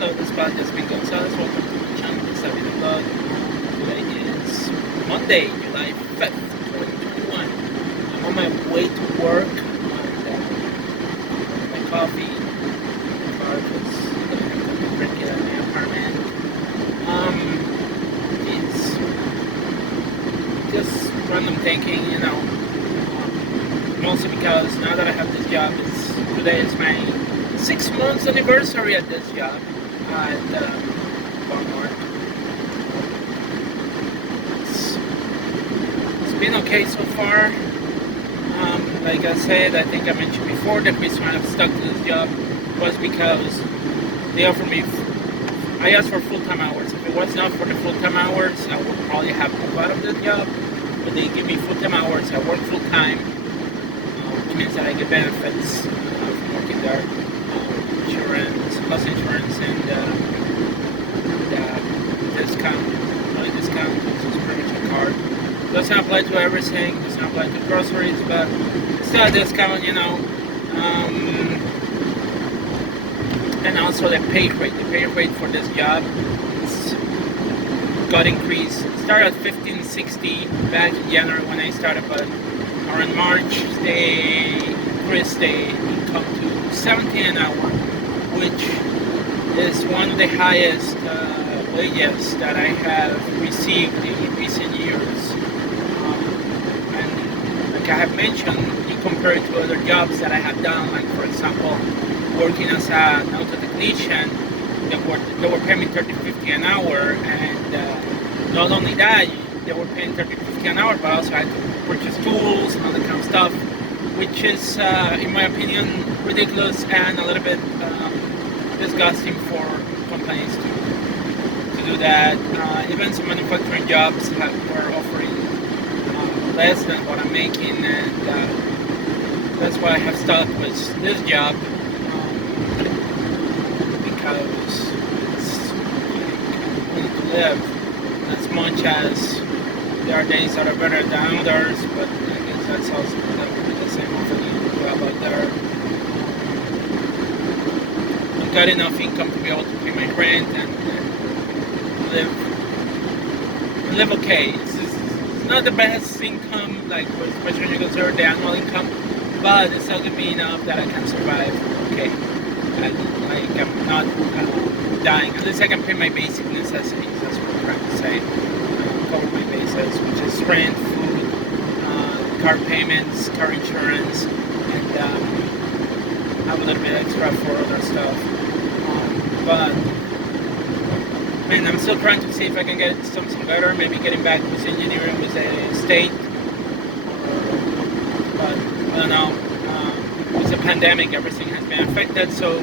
Hello, this podcast being Gonzalez. Welcome to my channel, this is the vlog. Today is Monday, July 5th, 2021. I'm on my way to work. My coffee, my car, because I have to drink it at my apartment. It's just random thinking, mostly because now that I have this job, today is my 6 months anniversary at this job at Walmart. It's been okay so far. Like I said, I think I mentioned before, the reason why I've stuck to this job was because they offered me. I asked for full-time hours. If it was not for the full-time hours, I would probably have moved out of this job. But they give me full-time hours. I work full-time, which means that I get benefits from working there. Insurance, plus insurance, and discount, money discount, which is pretty much a card. Doesn't apply to everything, doesn't apply to groceries, but it's still a discount, and also the pay rate. The pay rate for this job got increased. It started at $15.60 back in January when I started, but around March they increased the income to $17 an hour, which is one of the highest wages that I have received in recent years. And like I have mentioned, you compare it to other jobs that I have done, like for example, working as an auto technician, they were paying me $30-50 an hour, and not only that, they were paying $30-50 an hour, but also I had to purchase tools and all that kind of stuff, which is, in my opinion, ridiculous and a little bit disgusting for companies to do that. Even some manufacturing jobs were offering less than what I'm making, and that's why I have stuck with this job, because it's really to live, as much as there are days that are better than others, but I guess that's also the same for job out there. I've got enough income to be able to pay my rent and live okay. It's not the best income, like especially when you consider the annual income, but it's still gonna be enough that I can survive okay. Like I'm not dying. At least I can pay my basic necessities. That's what I'm trying to say. Cover my bases, which is rent, food, car payments, car insurance, and have a little bit extra for other stuff. But man, I'm still trying to see if I can get something better. Maybe getting back with engineering with a state. But I don't know. With the pandemic, everything has been affected, so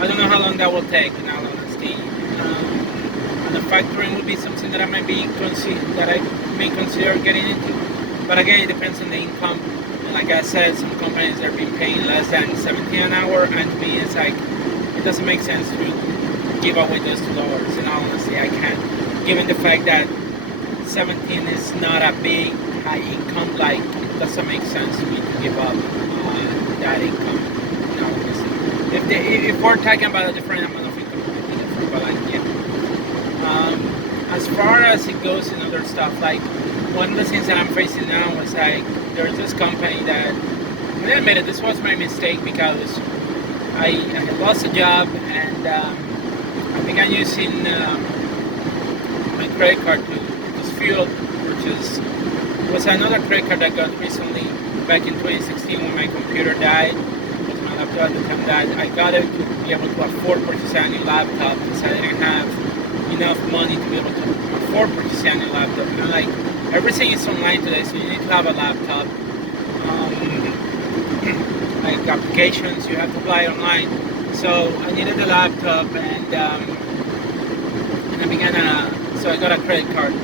I don't know how long that will take. In all honesty, manufacturing would be something that I may consider getting into. But again, it depends on the income. And like I said, some companies are being paying less than $17 an hour, and to me, it's like it doesn't make sense to give away those $2. In all honesty, I can't. Given the fact that 17 is not a big high income, like it doesn't make sense to me to give up that income. In all honesty, if we're talking about a different amount of income, it would be different. But like, yeah. As far as it goes in other stuff, like one of the things that I'm facing now is like there's this company that, I admit it, this was my mistake, because I had lost a job, and I began using my credit card to fuel, which was another credit card I got recently back in 2016 when my computer died, because my laptop at the time died. I got it to be able to afford purchasing a new laptop, because I didn't have enough money to be able to afford purchasing a new laptop. And like everything is online today, so you need to have a laptop. Like applications, you have to apply online. So I needed a laptop, and I began so I got a credit card.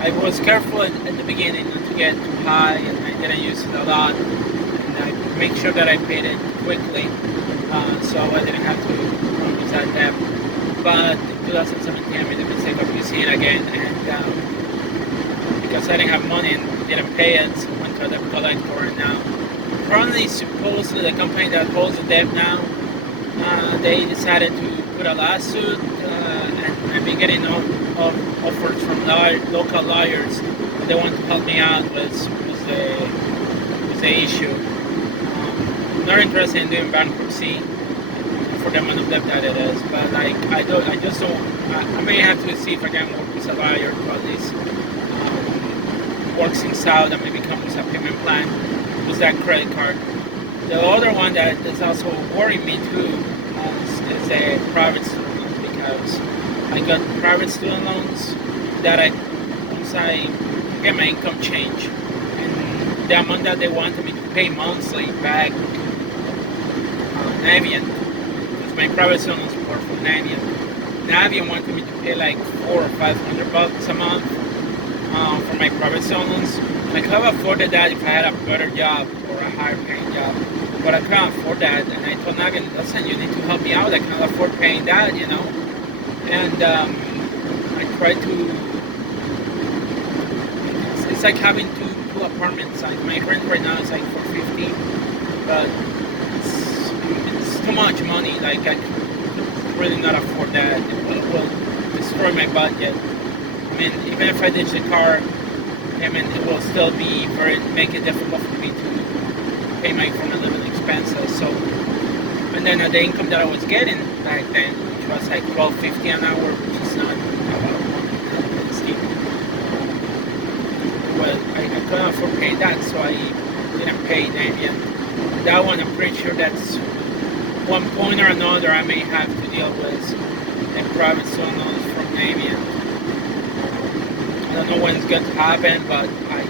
I was careful at the beginning not to get too high, and I didn't use it a lot. And I make sure that I paid it quickly, so I didn't have to run with that debt. But in 2017, I made the mistake of using it again, and because I didn't have money and didn't pay it, so I went to the collector, and now apparently supposedly the company that holds the debt now, they decided to put a lawsuit, and I've been getting offers from local lawyers. They want to help me out with the issue. I'm not interested in doing bankruptcy for the amount of debt that it is, but like I just don't. I may have to see if I can work with a lawyer to at least work things out and maybe come with a payment plan with that credit card. The other one that is also worrying me too is a private student loan, because I got private student loans that once I get my income change and the amount that they wanted me to pay monthly back Navient, because my private student loans were from Navient. Navient wanted me to pay like $400 or $500 a month for my private student loans. I could have afforded that if I had a better job or a higher paying job, but I can't afford that. And I told Navient, listen, you need to help me out. I cannot afford paying that, you know. And I tried to. It's like having two apartments. Like my rent right now is like $450, but it's too much money. Like I could really not afford that. It will destroy my budget. I mean, even if I ditch the car, I mean, it will still make it difficult for me to pay my current living expenses. So, and then the income that I was getting back then, which was like $12.50 an hour, which is not about one steep. Well, I couldn't afford to pay that, so I didn't pay Navient. That one, I'm pretty sure that's one point or another I may have to deal with a private student loans from Navient. I don't know when it's going to happen, but I'm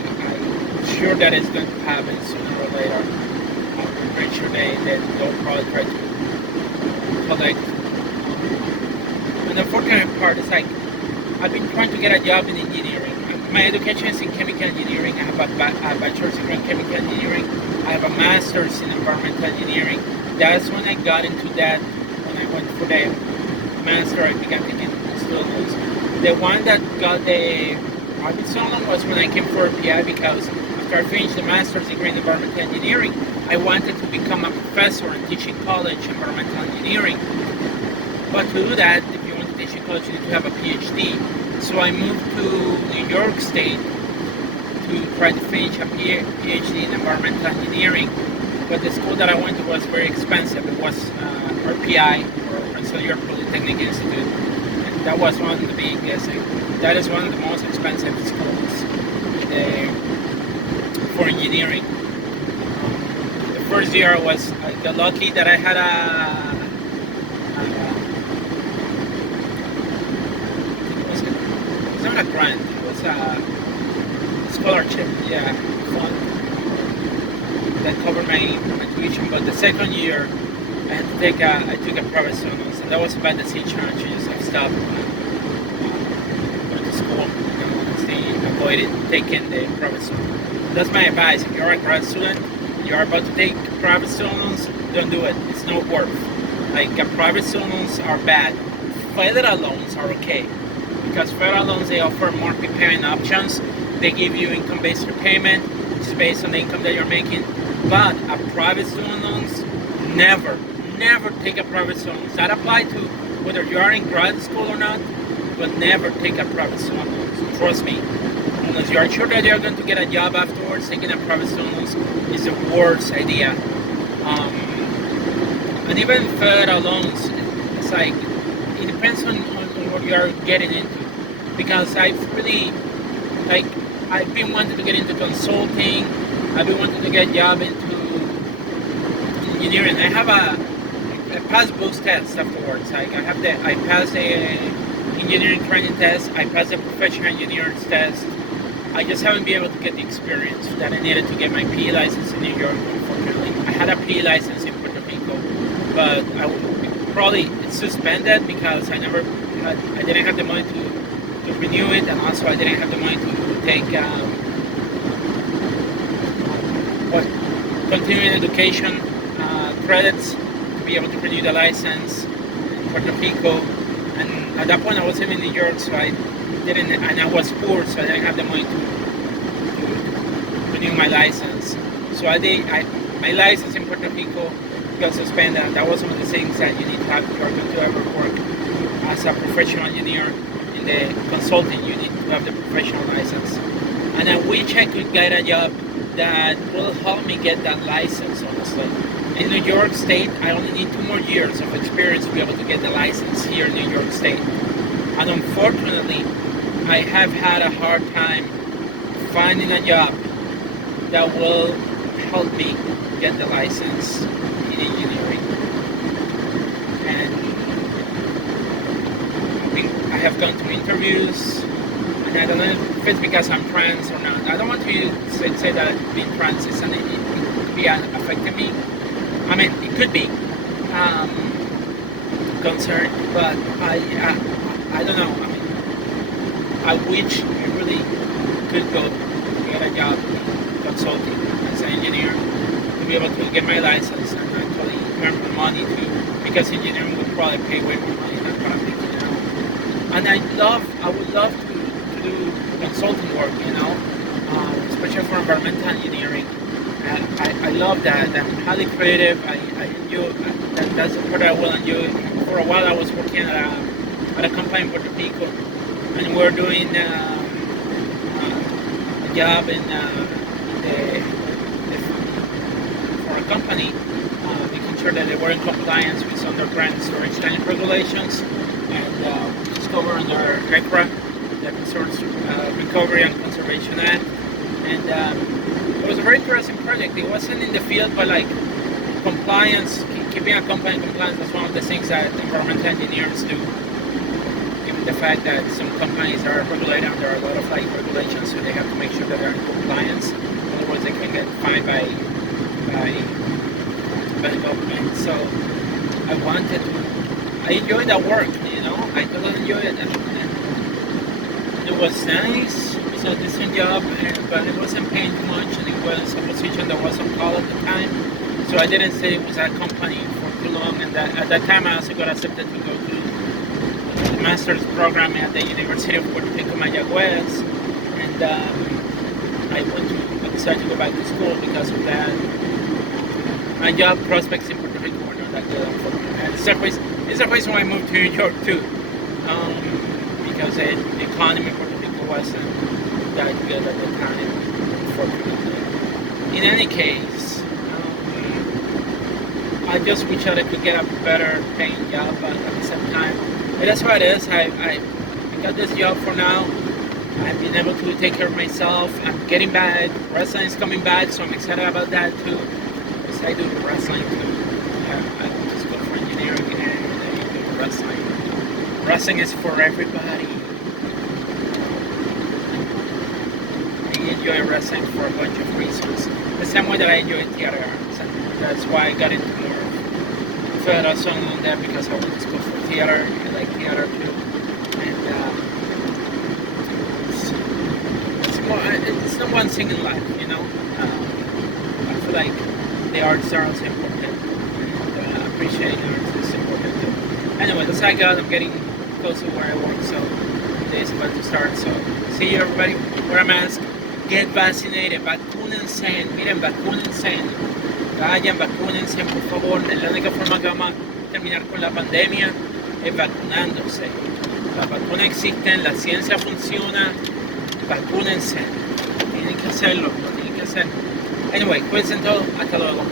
sure that it's going to happen sooner or later. I'm pretty sure they'll probably try to collect. And the unfortunate part is like, I've been trying to get a job in engineering. My education is in chemical engineering. I have a bachelor's degree in chemical engineering. I have a master's in environmental engineering. That's when I got into that. When I went for the master, I began taking student loans. The one that got the private student loan was when I came for PI, because after I finished the master's degree in environmental engineering, I wanted to become a professor and teach in college environmental engineering. But to do that, if you want to teach in college, you need to have a PhD. So I moved to New York State to try to finish a PhD in environmental engineering. But the school that I went to was very expensive. It was RPI, or Rensselaer Polytechnic Institute. And that was one of the biggest. That is one of the most expensive schools for engineering. The first year I got lucky that I had it was not a grant, it was a scholarship, fund that covered my tuition. But the second year I had to I took a private student loans, and that was a bad decision. I just stopped going to school, and avoided taking the private student loans. That's my advice. If you're a grad student, you're about to take private student loans, don't do it. It's not worth. Like private student loans are bad. Federal loans are okay, because federal loans, they offer more prepayment options. They give you income-based repayment, which is based on the income that you're making. But a private student loans, never take a private student loan. That applies to whether you are in grad school or not, but never take a private student loan. Trust me. Unless you are sure that you're going to get a job afterwards, taking a private student loan is the worst idea. And even federal loans, it's like, it depends on what you are getting into. Because I've been wanting to get into consulting. I've been wanting to get a job into engineering. I have I passed both tests afterwards. I passed the engineering training test. I passed the professional engineering test. I just haven't been able to get the experience that I needed to get my PE license in New York, unfortunately. I had a PE license in Puerto Rico, but it's suspended because I didn't have the money to renew it, and also I didn't have the money to take continuing education credits to be able to renew the license in Puerto Rico. And at that point I was living in New York, so I was poor, so I didn't have the money to renew my license. So my license in Puerto Rico got suspended, and that was one of the things that you need to have if you're going to ever work a professional engineer in the consulting, you need to have the professional license. And I wish I could get a job that will help me get that license, honestly. In New York State, I only need 2 more years of experience to be able to get the license here in New York State. And unfortunately, I have had a hard time finding a job that will help me get the license in engineering. And I have gone to interviews, and I don't know if it's because I'm trans or not. I don't want to say that being trans is it could be affecting me. I mean, it could be concerned, but I don't know. I mean, I wish I really could go get a job in consulting as an engineer to be able to get my license and actually earn money too, because engineering would probably pay way more money than what I'm making now. And I would love to do consulting work, especially for environmental engineering. I love that. I'm highly creative. I enjoy that's the part I will enjoy. For a while, I was working at a company in Puerto Rico, and we're doing a job for a company, making sure that they were in compliance with underground storage tank regulations, and it's covered under RCRA, the Resource Recovery and Conservation Act, and it was a very interesting project. It wasn't in the field, but like compliance, keeping a company in compliance, that's one of the things that environmental engineers do. Given the fact that some companies are regulated under a lot of regulations, so they have to make sure that they're in compliance. Otherwise, they can get fined by the government. So I enjoyed that work. I totally enjoyed it, and it was nice. It's a decent job, but it wasn't paying too much, and it was a position that was on call at the time. So I didn't stay with that company for too long, and at that time I also got accepted to go to the master's program at the University of Puerto Rico, Mayagüez, and I decided to go back to school because of that. My job prospects in Puerto Rico were not that good, unfortunately. And it's a reason why I moved to New York too, because the economy in Puerto Rico wasn't that good at the time, unfortunately. In any case, I just wish that I could get a better paying job, but at the same time, that's what it is. I got this job for now. I've been able to take care of myself. I'm getting back. Wrestling is coming back, so I'm excited about that too. Because I do wrestling too. I just go for engineering and I do wrestling. Wrestling is for everybody. I enjoy wrestling for a bunch of reasons. The same way that I enjoy theater. That's why I got into more. I felt also on that because I went to school for theater. I like theater too. And it's not one thing in life, I feel like the arts are also important. And appreciating arts is important too. Anyway, that's how I got. I'm getting close to where I work, so the day is about to start. So see you everybody. Wear a mask. Get vaccinated. Vacúnense. Miren, vacúnense. Vayan, vacúnense, por favor. La única forma que vamos a terminar con la pandemia es vacunándose. Las vacunas existen, la ciencia funciona. Vacúnense. Tienen que hacerlo, lo tienen que hacer. Anyway, cuídense todos. Hasta luego.